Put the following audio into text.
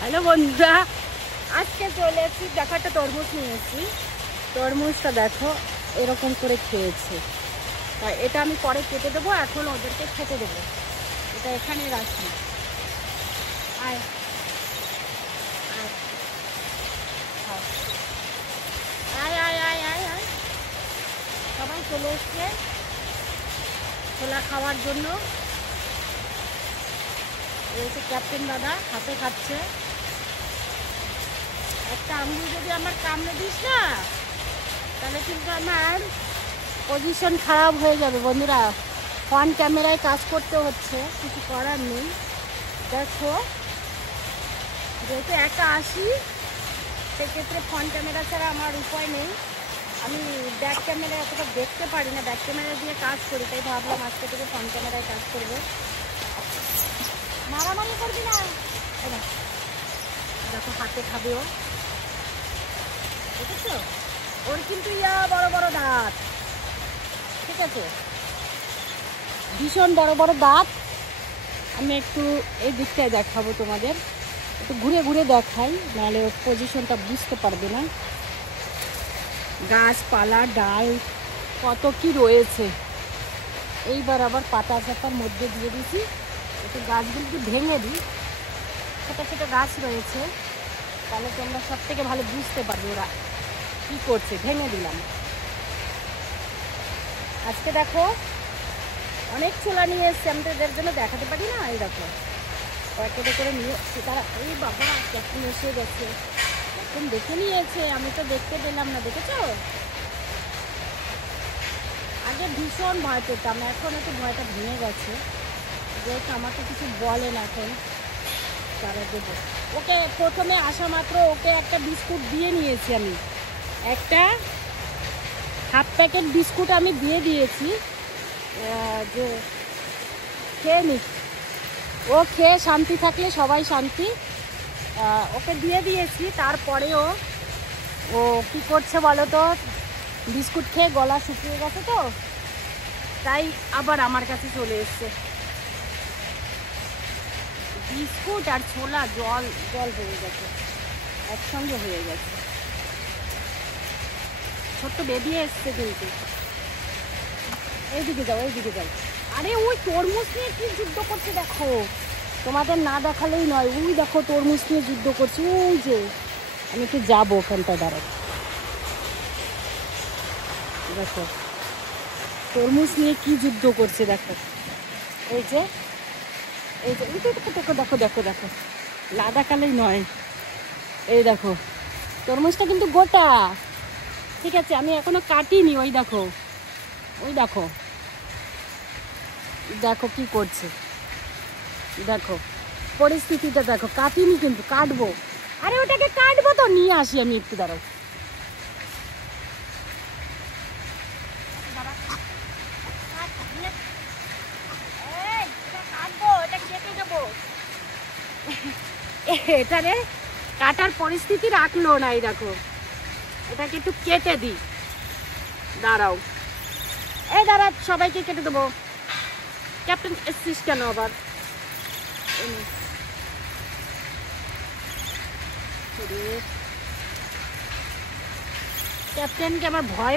Hello বন্ধুরা, আজকে চলে এসেছি, দেখো একটা তরমুজ নিয়ে এসেছি। তরমুজটা দেখো এরকম করে খেয়েছে। তাই এটা আমি পরে কেটে দেবো, এখন ওদেরকে খেতে দেবো। এটা এখানে রাখি। আয় আয় আয় আয় আয় আয় আয়, সবাই চলে এসছে ছোলা খাওয়ার জন্য। রয়েছে ক্যাপ্টেন দাদা, হাতে খাচ্ছে। একটা আঙুল যদি আমার কামড়ে দিস না, তাহলে কিন্তু আমার পজিশন খারাপ হয়ে যাবে। বন্ধুরা, ফ্রন্ট ক্যামেরায় কাজ করতে হচ্ছে, কিছু করার নেই। দেখো, যেহেতু একা আসি, সেক্ষেত্রে ফ্রন্ট ক্যামেরা ছাড়া আমার উপায় নেই। আমি ব্যাক ক্যামেরায় অতটা দেখতে পারি না, ব্যাক ক্যামেরা দিয়ে কাজ করি, তাই ভাবলাম আজকে থেকে ফ্রন্ট ক্যামেরায় কাজ করবো। মারামারি করবি না। দেখো হাতে খাবে ও, দেখেছো? ওর কিন্তু বড় বড় দাঁত, ঠিক আছে, ভীষণ বড় বড় দাঁত। আমি একটু এই দিকটায় দেখাবো তোমাদের, একটু ঘুরে ঘুরে দেখাই, নাহলে ওর পজিশনটা বুঝতে পারবে না। গাছপালা ডাল কত কি রয়েছে। এইবার আবার পাতা চাপার মধ্যে দিয়ে দিচ্ছি, একটু গাছগুলোকে ভেঙে দিই। ছোটো ছোটো গাছ রয়েছে, তাহলে তোমরা সব থেকে ভালো বুঝতে পারবে ওরা কী করছে। ভেঙে দিলাম। আজকে দেখো অনেক ছোলা নিয়ে এসছে, আমি তো এদের জন্য দেখাতে পারি না। এই দেখো কয়েকটা করে নিয়ে এসছে তারা। এই বাবা, ক্যাপ্টেন এসে গেছে, ক্যাপ্টেন দেখে নিয়েছে, আমি তো দেখতে পেলাম না। দেখেছো? আগে ভীষণ ভয় পেতাম, এখন একটু ভয়টা ভেঙে গেছে, যেহেতু আমাকে কিছু বলে না এখন। তারা দেবো ওকে। প্রথমে আসা মাত্র ওকে একটা বিস্কুট দিয়ে নিয়েছি আমি, একটা হাফ প্যাকেট বিস্কুট আমি দিয়ে দিয়েছি, যে খেয়ে নিক, ও খেয়ে শান্তি থাকলে সবাই শান্তি। ওকে দিয়ে দিয়েছি। তারপরেও ও কী করছে বলো তো, বিস্কুট খেয়ে গলা শুকিয়ে গেছে তো, তাই আবার আমার কাছে চলে এসছে। বিস্কুট আর ছোলা জল জল হয়ে গেছে, একসঙ্গে হয়ে গেছে। ছোট্ট বেবি এসছে কিন্তু। এইদিকে যাও, এইদিকে যাও। আরে ওই তরমুজ নিয়ে কি যুদ্ধ করছে দেখো, তোমাদের না দেখালেই নয়। ওই দেখো তরমুজ নিয়ে যুদ্ধ করছে, ওই যে। আমি একটু যাবো ওখানটা, দাঁড়াও। দেখো তরমুজ নিয়ে কি যুদ্ধ করছে দেখো। এই যে এই যে দেখো দেখো দেখো দেখো, না দেখালেই নয়। এই দেখো তরমুজটা কিন্তু গোটা, ঠিক আছে, আমি এখনো কাটিনি। ওই দেখো, ওই দেখো, দেখো কি করছে, দেখো পরিস্থিতিটা দেখো। কাটিনি কিন্তু, কাটবো। আরে ওটাকে কাটবো তো, নিয়ে আসি আমি একটু, দাঁড়াও। এটারে কাটার পরিস্থিতি রাখলো না। এই দেখো, এটাকে একটু কেটে দিই, দাঁড়াও। এই দাঁড়া, সবাইকে কেটে দেবো। ক্যাপ্টেন এসছিস কেন আবার? ক্যাপ্টেনকে আমার ভয়